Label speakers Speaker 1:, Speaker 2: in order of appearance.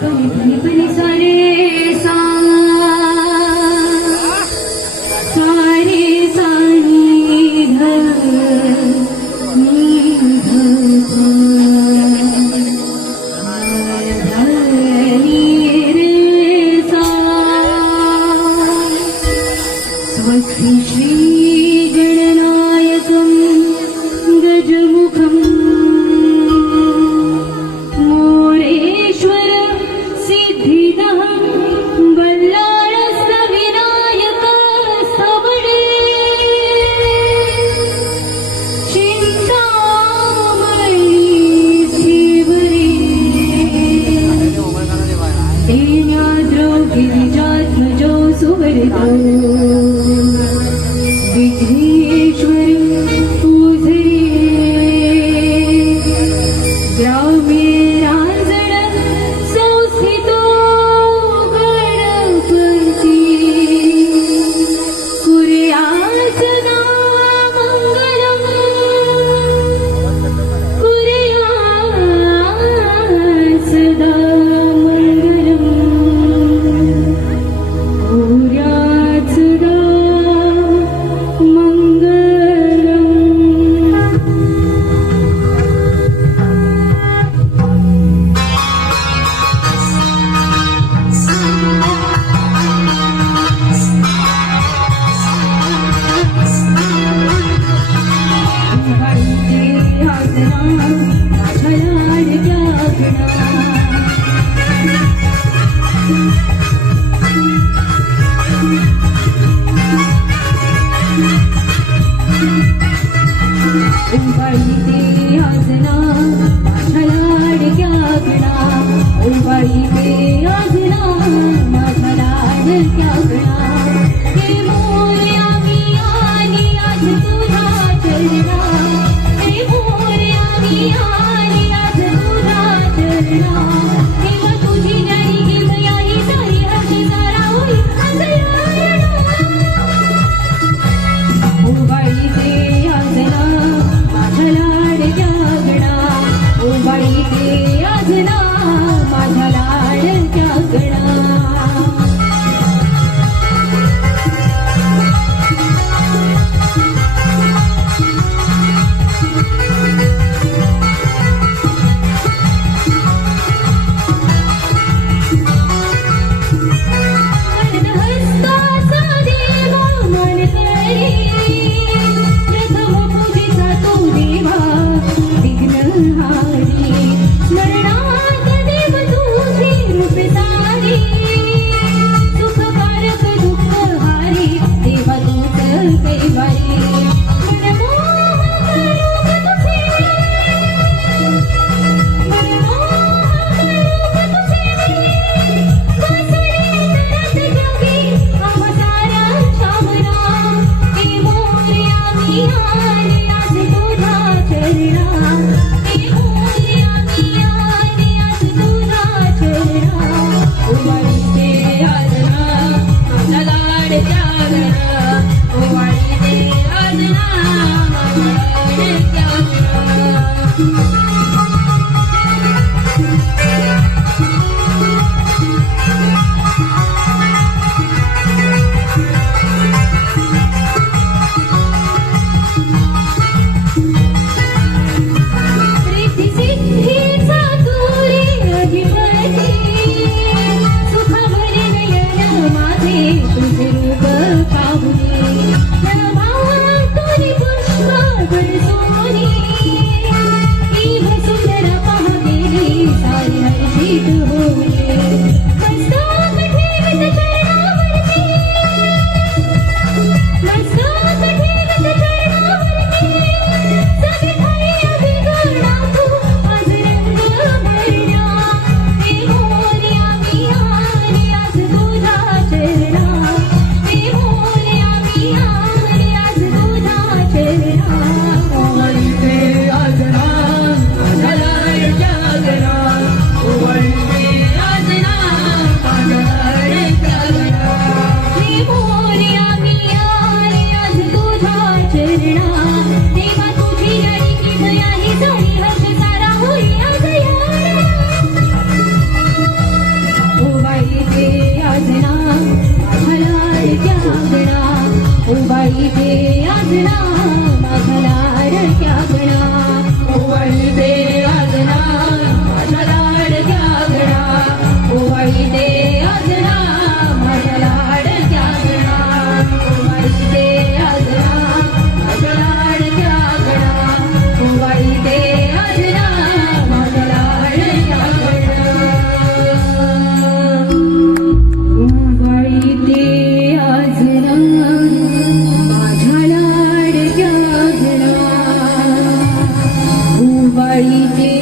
Speaker 1: कमी कमी पनी सारे Thank you. لا me.